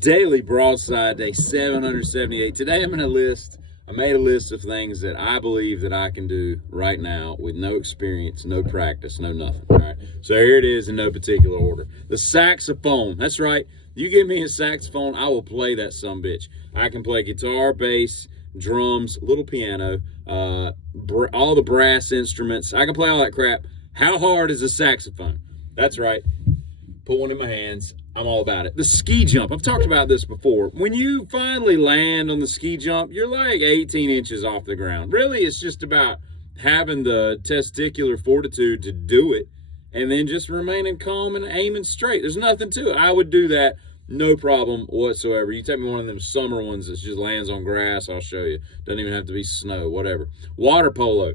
Daily Broadside, day 778. Today I made a list of things that I believe that I can do right now with no experience, no practice, no nothing. All right. So here it is in no particular order. The saxophone. That's right. You give me a saxophone, I will play that sumbitch. I can play guitar, bass, drums, little piano, all the brass instruments. I can play all that crap. How hard is a saxophone? That's right. Put one in my hands. I'm all about it. The ski jump. I've talked about this before. When you finally land on the ski jump, you're like 18 inches off the ground. Really, it's just about having the testicular fortitude to do it and then just remaining calm and aiming straight. There's nothing to it. I would do that no problem whatsoever. You take me one of them summer ones that just lands on grass, I'll show you. Doesn't even have to be snow, whatever. Water polo.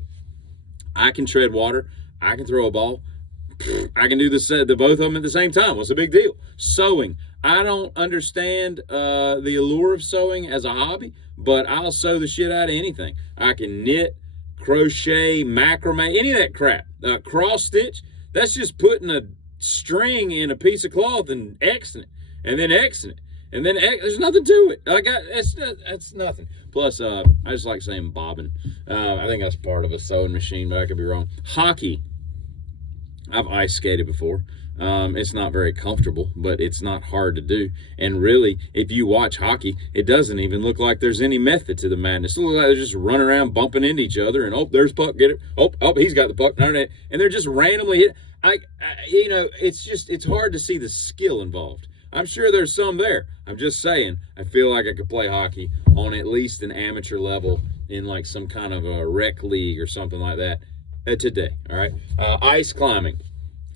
I can tread water. I can throw a ball. I can do the both of them at the same time. What's the big deal? Sewing. I don't understand the allure of sewing as a hobby, but I'll sew the shit out of anything. I can knit, crochet, macrame, any of that crap. Cross stitch, that's just putting a string in a piece of cloth and Xing it, and then Xing it, and then there's nothing to it. That's nothing. Plus, I just like saying bobbin. I think that's part of a sewing machine, but I could be wrong. Hockey. I've ice skated before. It's not very comfortable, but it's not hard to do. And really, if you watch hockey, it doesn't even look like there's any method to the madness. It looks like they're just running around bumping into each other, and oh, there's puck, get it. Oh, he's got the puck. And they're just randomly hit. It's hard to see the skill involved. I'm sure there's some there. I'm just saying, I feel like I could play hockey on at least an amateur level in like some kind of a rec league or something like that. Today, all right. Ice climbing.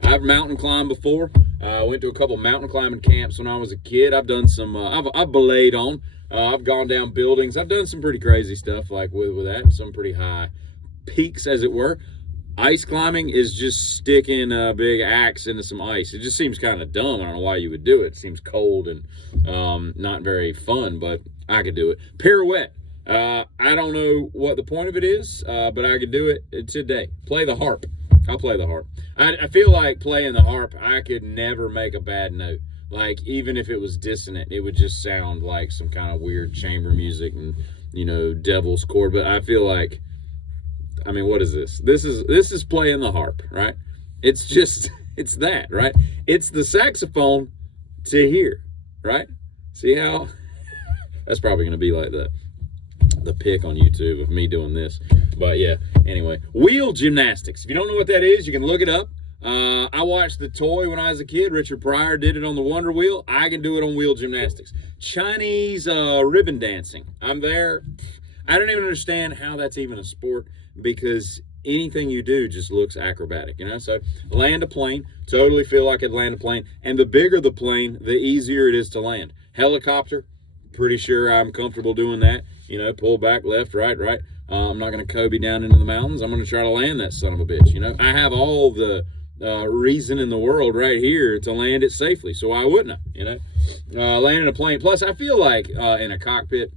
I've mountain climbed before. I went to a couple mountain climbing camps when I was a kid. I've done some. I've belayed on. I've gone down buildings. I've done some pretty crazy stuff like with that. Some pretty high peaks, as it were. Ice climbing is just sticking a big axe into some ice. It just seems kind of dumb. I don't know why you would do it. It seems cold and not very fun, but I could do it. Pirouette. I don't know what the point of it is, but I could do it today. Play the harp. I'll play the harp. I feel like playing the harp, I could never make a bad note. Like, even if it was dissonant, it would just sound like some kind of weird chamber music and, devil's chord. But I feel like, what is this? This is playing the harp, right? It's that, right? It's the saxophone to hear, right? See how? That's probably going to be like the pic on YouTube of me doing this. But yeah, anyway, wheel gymnastics. If you don't know what that is, you can look it up. I watched The Toy when I was a kid. Richard Pryor did it on the Wonder Wheel. I can do it on wheel gymnastics. Chinese ribbon dancing. I'm there. I don't even understand how that's even a sport, because anything you do just looks acrobatic, So land a plane, totally feel like I'd land a plane. And the bigger the plane, the easier it is to land. Helicopter, pretty sure I'm comfortable doing that. Pull back, left, right. I'm not going to Kobe down into the mountains. I'm going to try to land that son of a bitch. I have all the reason in the world right here to land it safely. So why wouldn't I? Landing a plane. Plus, I feel like in a cockpit,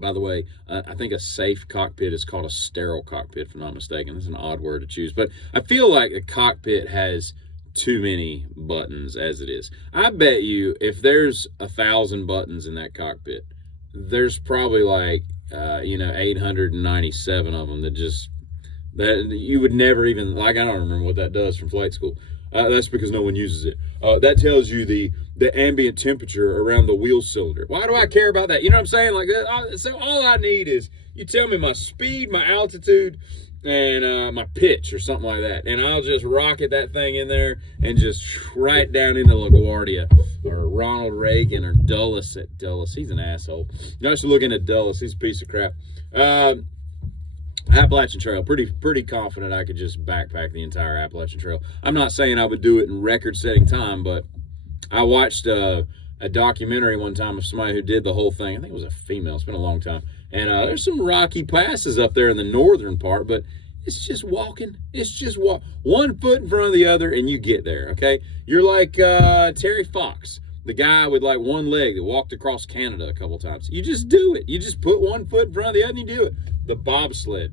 by the way, I think a safe cockpit is called a sterile cockpit, if I'm not mistaken. That's an odd word to choose. But I feel like a cockpit has too many buttons as it is. I bet you if there's 1,000 buttons in that cockpit, there's probably like 897 of them that you would never even, like, I don't remember what that does from flight school. That's because no one uses it. That tells you the ambient temperature around the wheel cylinder. Why do I care about that? You know what I'm saying? Like, so all I need is you tell me my speed, my altitude, and my pitch or something like that, and I'll just rocket that thing in there and just right down into LaGuardia or Ronald Reagan or Dulles. He's an asshole. I should look into Dulles. He's a piece of crap. Appalachian Trail, pretty confident I could just backpack the entire Appalachian Trail. I'm not saying I would do it in record-setting time, but I watched a documentary one time of somebody who did the whole thing. I think it was a female. It's been a long time. And there's some rocky passes up there in the northern part, but it's just walking. It's just one foot in front of the other, and you get there, okay? You're like Terry Fox, the guy with like one leg that walked across Canada a couple times. You just do it. You just put one foot in front of the other, and you do it. The bobsled.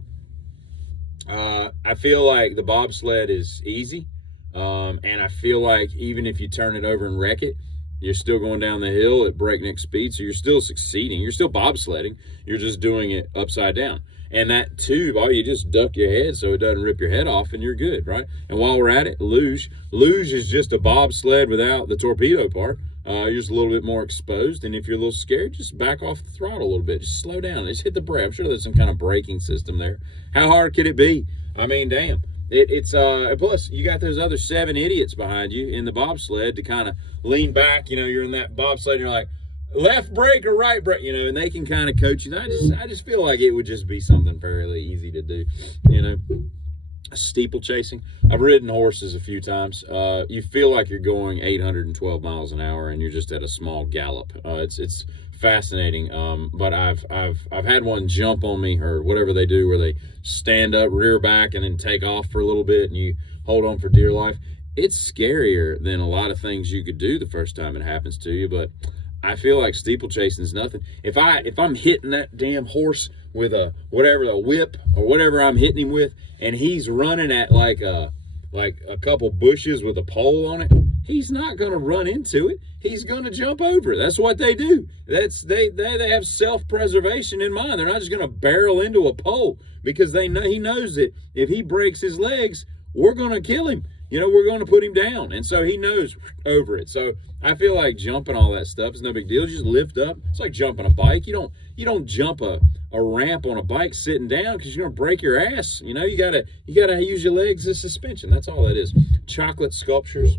I feel like the bobsled is easy, and I feel like even if you turn it over and wreck it, You're still going down the hill at breakneck speed, so you're still succeeding. You're still bobsledding. You're just doing it upside down. And that tube, all you just duck your head so it doesn't rip your head off, and you're good, right? And while we're at it, luge. Luge is just a bobsled without the torpedo part. You're just a little bit more exposed, and if you're a little scared, just back off the throttle a little bit. Just slow down. Just hit the brake. I'm sure there's some kind of braking system there. How hard could it be? I mean, damn. It's plus you got those other 7 idiots behind you in the bobsled to kind of lean back. You're in that bobsled and you're like, left brake or right brake, and they can kind of coach you. I just feel like it would just be something fairly easy to do. Steeplechasing. I've ridden horses a few times. You feel like you're going 812 miles an hour and you're just at a small gallop. It's fascinating. But I've had one jump on me, or whatever they do, where they stand up, rear back, and then take off for a little bit, and you hold on for dear life. It's scarier than a lot of things you could do the first time it happens to you, but I feel like steeplechasing is nothing. If I'm hitting that damn horse with a whip or whatever I'm hitting him with, and he's running at like a couple bushes with a pole on it, he's not going to run into it. He's going to jump over it. That's what they do. They have self-preservation in mind. They're not just going to barrel into a pole, because he knows that if he breaks his legs, we're going to kill him. We're going to put him down. And so he knows over it. So I feel like jumping all that stuff is no big deal. You just lift up. It's like jumping a bike. You don't jump a ramp on a bike sitting down, because you're going to break your ass. You gotta use your legs as suspension. That's all that is. Chocolate sculptures.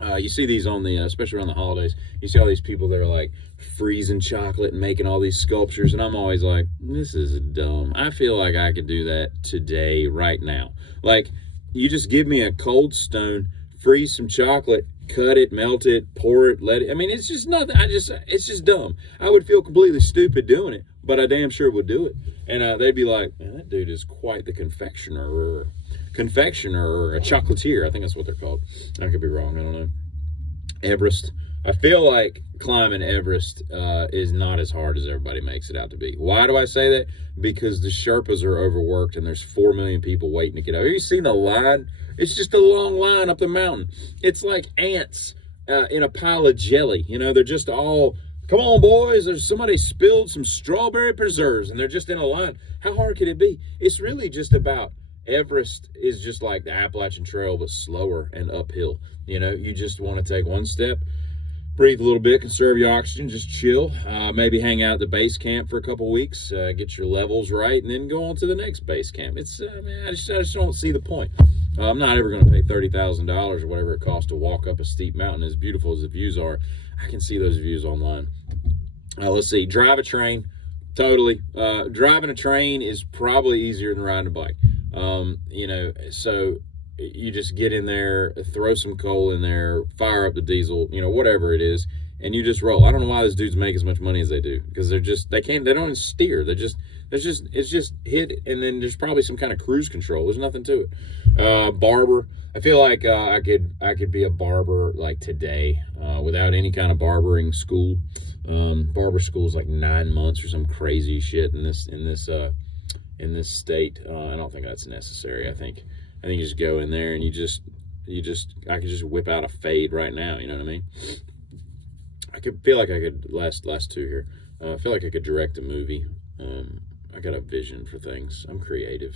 You see these especially around the holidays. You see all these people that are like freezing chocolate and making all these sculptures, and I'm always like, this is dumb. I feel like I could do that today, right now. Like, you just give me a cold stone, freeze some chocolate, cut it, melt it, pour it, let it. I mean, it's just nothing. It's just dumb. I would feel completely stupid doing it, but I damn sure would do it. And they'd be like, man, that dude is quite the confectioner or a chocolatier. I think that's what they're called. I could be wrong. I don't know. Everest. I feel like climbing Everest is not as hard as everybody makes it out to be. Why do I say that? Because the Sherpas are overworked and there's 4 million people waiting to get out. Have you seen the line? It's just a long line up the mountain. It's like ants in a pile of jelly. They're just all, come on, boys. There's somebody spilled some strawberry preserves, and they're just in a line. How hard could it be? It's really just about, Everest is just like the Appalachian Trail, but slower and uphill. You just want to take one step, breathe a little bit, conserve your oxygen, just chill, maybe hang out at the base camp for a couple weeks, get your levels right, and then go on to the next base camp. It's, I just don't see the point. I'm not ever going to pay $30,000 or whatever it costs to walk up a steep mountain. As beautiful as the views are, I can see those views online. Let's see, drive a train, totally. Driving a train is probably easier than riding a bike. So you just get in there, throw some coal in there, fire up the diesel, whatever it is, and you just roll. I don't know why those dudes make as much money as they do, because they don't even steer. It's just hit, and then there's probably some kind of cruise control. There's nothing to it. Barber. I feel like I could be a barber like today, without any kind of barbering school. Barber school is like 9 months or some crazy shit in this state. I don't think that's necessary. I think you just go in there and I could just whip out a fade right now. You know what I mean? I feel like I could last two here. I feel like I could direct a movie. I got a vision for things. I'm creative.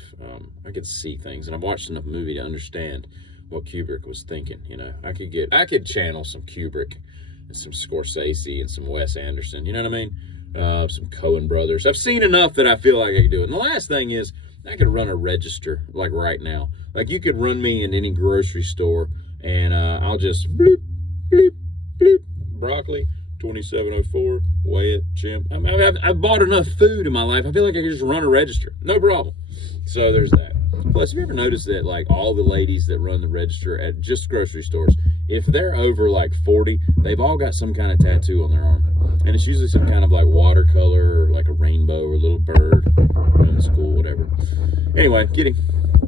I could see things, and I've watched enough movie to understand what Kubrick was thinking. I could channel some Kubrick and some Scorsese and some Wes Anderson. You know what I mean? Some Coen brothers. I've seen enough that I feel like I could do it. And the last thing is, I could run a register like right now. Like, you could run me in any grocery store, and I'll just bloop, bloop, bloop, broccoli, 2704, weigh it, chimp. I've bought enough food in my life. I feel like I could just run a register, no problem. So there's that. Plus, have you ever noticed that, like, all the ladies that run the register at just grocery stores, if they're over like 40, they've all got some kind of tattoo on their arm, and it's usually some kind of like watercolor or like a rainbow or a little bird from school, whatever. Anyway, kidding.